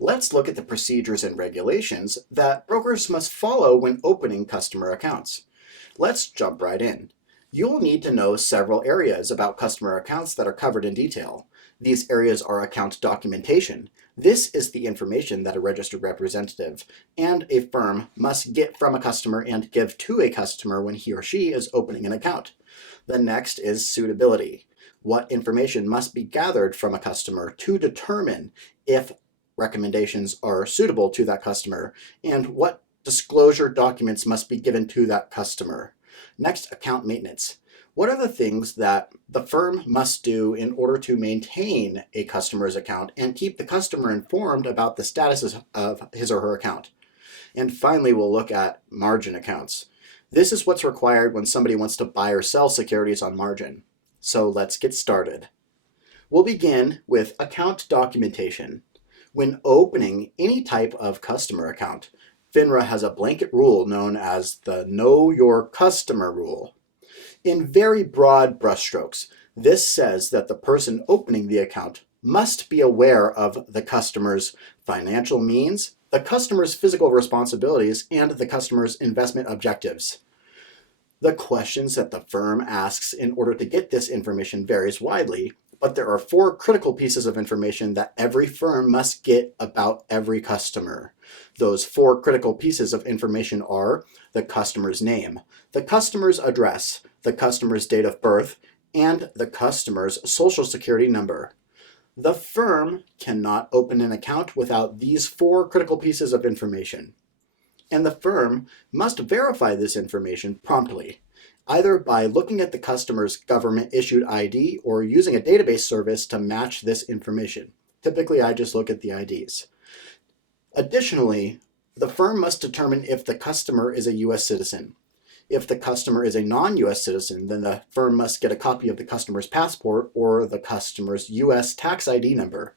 Let's look at the procedures and regulations that brokers must follow when opening customer accounts. Let's jump right in. You'll need to know several areas about customer accounts that are covered in detail. These areas are account documentation. This is the information that a registered representative and a firm must get from a customer and give to a customer when he or she is opening an account. The next is suitability. What information must be gathered from a customer to determine if recommendations are suitable to that customer, and what disclosure documents must be given to that customer. Next, account maintenance. What are the things that the firm must do in order to maintain a customer's account and keep the customer informed about the status of his or her account? And finally, we'll look at margin accounts. This is what's required when somebody wants to buy or sell securities on margin. So let's get started. We'll begin with account documentation. When opening any type of customer account, FINRA has a blanket rule known as the Know Your Customer rule. In very broad brushstrokes, this says that the person opening the account must be aware of the customer's financial means, the customer's physical responsibilities, and the customer's investment objectives. The questions that the firm asks in order to get this information varies widely, but there are 4 critical pieces of information that every firm must get about every customer. Those 4 critical pieces of information are the customer's name, the customer's address, the customer's date of birth, and the customer's social security number. The firm cannot open an account without these 4 critical pieces of information. And the firm must verify this information promptly, either by looking at the customer's government-issued ID or using a database service to match this information. Typically, I just look at the IDs. Additionally, the firm must determine if the customer is a U.S. citizen. If the customer is a non-U.S. citizen, then the firm must get a copy of the customer's passport or the customer's U.S. tax ID number.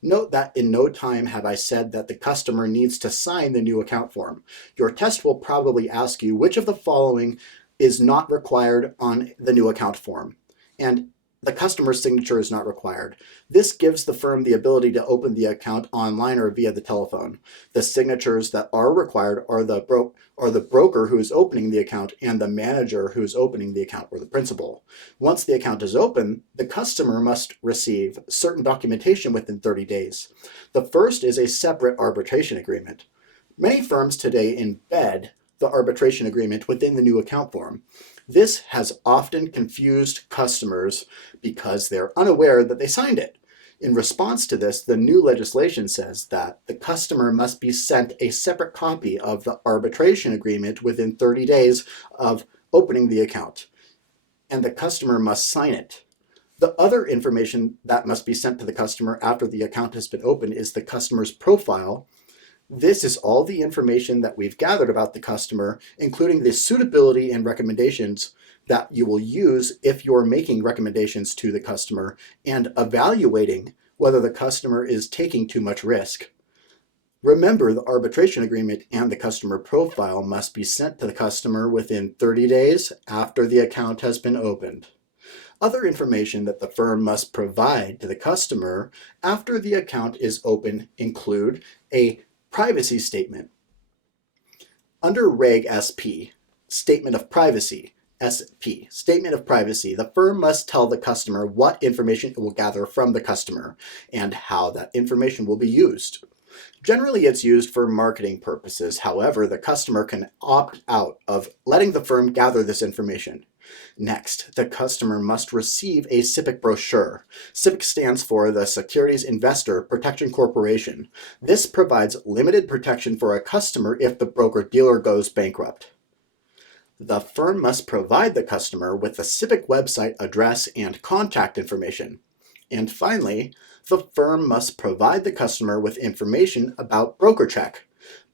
Note that in no time have I said that the customer needs to sign the new account form. Your test will probably ask you which of the following is not required on the new account form, and the customer's signature is not required. This gives the firm the ability to open the account online or via the telephone. The signatures that are required are the broker who is opening the account and the manager who is opening the account, or the principal. Once the account is open, the customer must receive certain documentation within 30 days. The first is a separate arbitration agreement. Many firms today embed the arbitration agreement within the new account form. This has often confused customers because they're unaware that they signed it. In response to this, the new legislation says that the customer must be sent a separate copy of the arbitration agreement within 30 days of opening the account, and the customer must sign it. The other information that must be sent to the customer after the account has been opened is the customer's profile. This is all the information that we've gathered about the customer, including the suitability and recommendations that you will use if you're making recommendations to the customer and evaluating whether the customer is taking too much risk. Remember, the arbitration agreement and the customer profile must be sent to the customer within 30 days after the account has been opened. Other information that the firm must provide to the customer after the account is open include a privacy statement. Under Reg SP, Statement of Privacy, SP, Statement of Privacy, the firm must tell the customer what information it will gather from the customer and how that information will be used. Generally, it's used for marketing purposes. However, the customer can opt out of letting the firm gather this information. Next, the customer must receive a SIPC brochure. SIPC stands for the Securities Investor Protection Corporation. This provides limited protection for a customer if the broker-dealer goes bankrupt. The firm must provide the customer with the SIPC website address and contact information. And finally, the firm must provide the customer with information about BrokerCheck.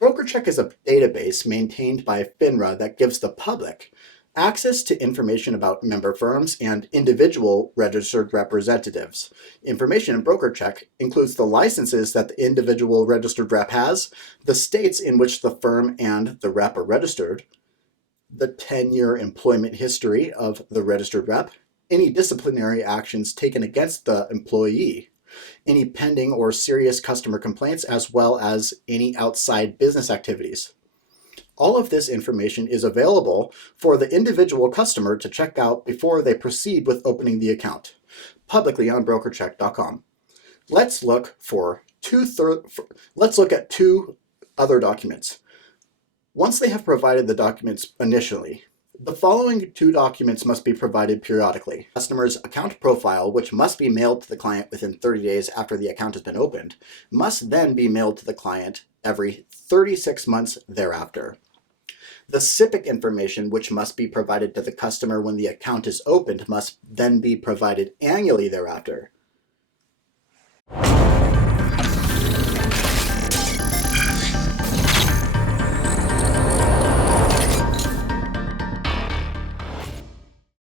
BrokerCheck is a database maintained by FINRA that gives the public access to information about member firms and individual registered representatives. Information in BrokerCheck includes the licenses that the individual registered rep has, the states in which the firm and the rep are registered, the 10-year employment history of the registered rep, any disciplinary actions taken against the employee, any pending or serious customer complaints, as well as any outside business activities. All of this information is available for the individual customer to check out before they proceed with opening the account, publicly on brokercheck.com. Let's look at two other documents. Once they have provided the documents initially, the following two documents must be provided periodically. Customer's account profile, which must be mailed to the client within 30 days after the account has been opened, must then be mailed to the client every 36 months thereafter. The SIPC information, which must be provided to the customer when the account is opened, must then be provided annually thereafter.